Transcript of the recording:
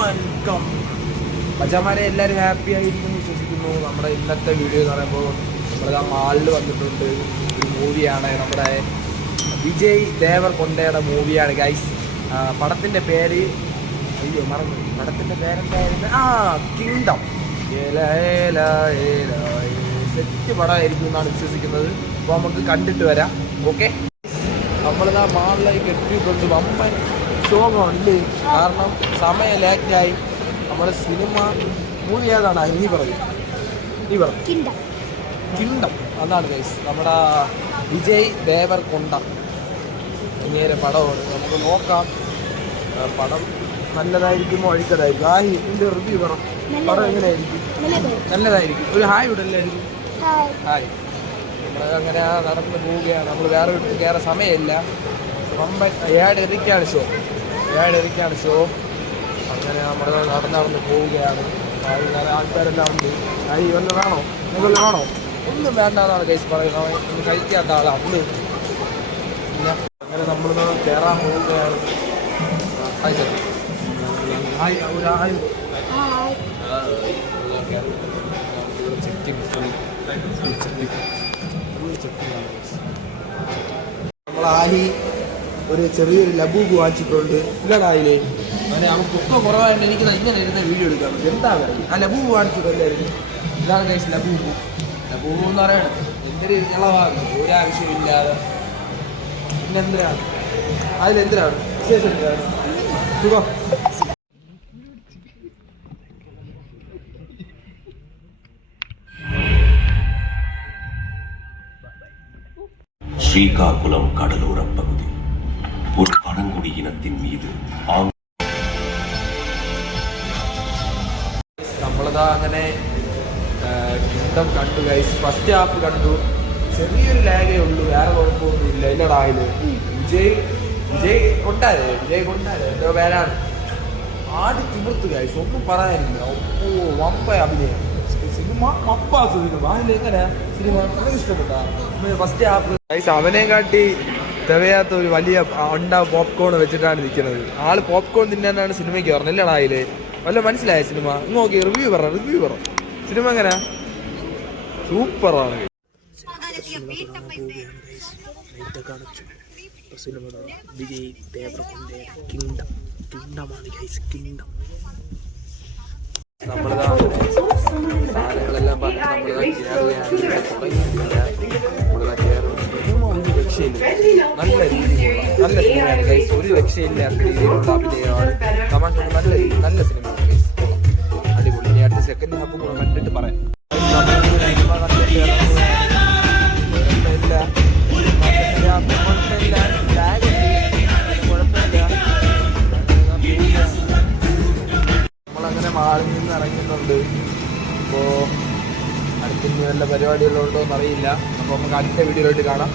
Welcome മച്ചാമാരെ, എല്ലാവരും happy ആയിരിക്കും വിശ്വസിക്കുന്നു. നമ്മുടെ ഇന്നത്തെ വീഡിയോ എന്ന് പറയുമ്പോൾ നമ്മളിതാ മാളിൽ വന്നിട്ടുണ്ട്. ഒരു മൂവിയാണ്, നമ്മുടെ വിജയ് ദേവർകൊണ്ടയുടെ മൂവിയാണ് ഗൈസ്. പടത്തിൻ്റെ പേര് മറന്നു. പടത്തിൻ്റെ പേരെന്തായിരുന്നു? കിങ്ഡം. സെറ്റ് പടമായിരിക്കും എന്നാണ് വിശ്വസിക്കുന്നത്. അപ്പോൾ നമുക്ക് കണ്ടിട്ട് വരാം. ഓക്കെ, നമ്മളിതാ മാളിലേക്ക് എത്തിയിട്ടുണ്ട്. വമ്പൻ ശോഭമുണ്ട്, കാരണം സമയം ലേറ്റായി. നമ്മുടെ സിനിമ മൂവി ഏതാണ്? നീ പറയും. കിങ്ഡം അതാണ് ഗൈസ്, നമ്മുടെ വിജയ് ദേവർകൊണ്ട ഇങ്ങനെ പടമാണ്. നമുക്ക് നോക്കാം പടം നല്ലതായിരിക്കുമോ അഴിക്കതായിരിക്കും. ഇതിൻ്റെ റിവ്യൂ പറ. പടം എങ്ങനെയായിരിക്കും? നല്ലതായിരിക്കും. ഒരു ഹായ് ഇടല്ലായിരിക്കും. ഹായ്. നമ്മളങ്ങനെ നടന്ന് പോവുകയാണ്. നമ്മൾ വേറെ സമയമില്ല. വമ്പൻ 7:30 ഷോ. അങ്ങനെ നമ്മൾ നടന്ന് പോവുകയാണ്. ആൾക്കാരെല്ലാം ഉണ്ട്. ഇവന്ന് വേണോ? നിങ്ങൾ വേണോ? ഒന്നും വേണ്ടെന്നാണ് ഗൈസ് പറയുന്നത്. ഇന്ന് കഴിക്കാത്ത ആളാണ്. പിന്നെ അങ്ങനെ നമ്മൾ കയറാൻ പോവുകയാണ്. നമ്മളാഹി ഒരു ചെറിയൊരു ലബൂബ് വാങ്ങിച്ചിട്ടുണ്ട്. ഇല്ലടായില്ലേ, അങ്ങനെ നമുക്ക് ഒക്കെ കുറവായിട്ട് എനിക്ക് ഇങ്ങനെ ഇരുന്ന വീഡിയോ എടുക്കാൻ പറ്റും. എന്താ പറയുക, ആ ലബൂബ് വാങ്ങിച്ചിട്ടല്ലായിരുന്നു. ഇതാണ് ഗൈസ് ലബൂബ് എന്ന് പറയണത്. എന്തൊരു ഇളവാകും ഒരാവശ്യമില്ലാതെ. പിന്നെന്തിനാണ് അതിലെന്തിനാണ് വിശേഷം? എന്തിനാണ് സുഖം? ஸ்ரீகாகுளம் கடலோர பகுதி ஒரு பழங்குடி இனத்தின் மீது നമ്മളതാ അങ്ങനെ കിങ്ഡം കണ്ടു ഗൈസ്. ഫസ്റ്റ് ഹാഫ് കണ്ടു. ചെറിയൊരു ലാഗേ ഉള്ളൂ, വേറെ കുഴപ്പമൊന്നുമില്ല. ഇല്ലടായില് വിജയ് കൊണ്ടാരേ എന്തോ പേരാണ്. ആടി തിമിർത്തു ഗൈസ്, ഒന്നും പറയാനില്ല. വമ്പ അഭിനയം. സിനിമ എങ്ങനെ സിനിമ ഇഷ്ടപ്പെട്ട ഫസ്റ്റ് ഹാഫ് ഗൈസ്. അവനെ കാട്ടി തികയാത്ത ഒരു വലിയ പോപ്കോൺ വെച്ചിട്ടാണ് നിൽക്കുന്നത്. ആള് പോപ്കോൺ തിന്നാനാണ് സിനിമയ്ക്ക് പറഞ്ഞത്. ഇല്ലടായില് വല്ല മനസ്സിലായ സിനിമ? നോക്കി റിവ്യൂ പറ. സിനിമ എങ്ങനെ? സൂപ്പറാണ്. വിജയ് ദേവർകൊണ്ട കിങ്ഡമാണ് ഗൈസ്. നമ്മളിതാ സാധനങ്ങളെല്ലാം പറഞ്ഞ് നമ്മളിതാ കയറുകയാണ്. ഒരു രക്ഷയില്ല. നല്ല രീതിയിലുള്ള നല്ല സിനിമയാണ് ഗൈസ്. ഒരു രക്ഷയില്ലാത്ത രീതിയിലുള്ള അഭിനയമാണ്. തമാശ നല്ല സിനിമയാണ് ഗൈസ്. അടിപൊളി. ഇനി അടുത്ത സെക്കൻഡ് ഹാഫ് കൂടെ കണ്ടിട്ട് പറയാം. നമ്മളങ്ങനെ മാളിൽ നിന്ന് ഇറങ്ങുന്നുണ്ട്. അപ്പോൾ അടുത്ത വല്ല പരിപാടികളുണ്ടോ എന്നറിയില്ല. അപ്പോൾ നമുക്ക് അടുത്ത വീഡിയോയിലോട്ട് കാണാം.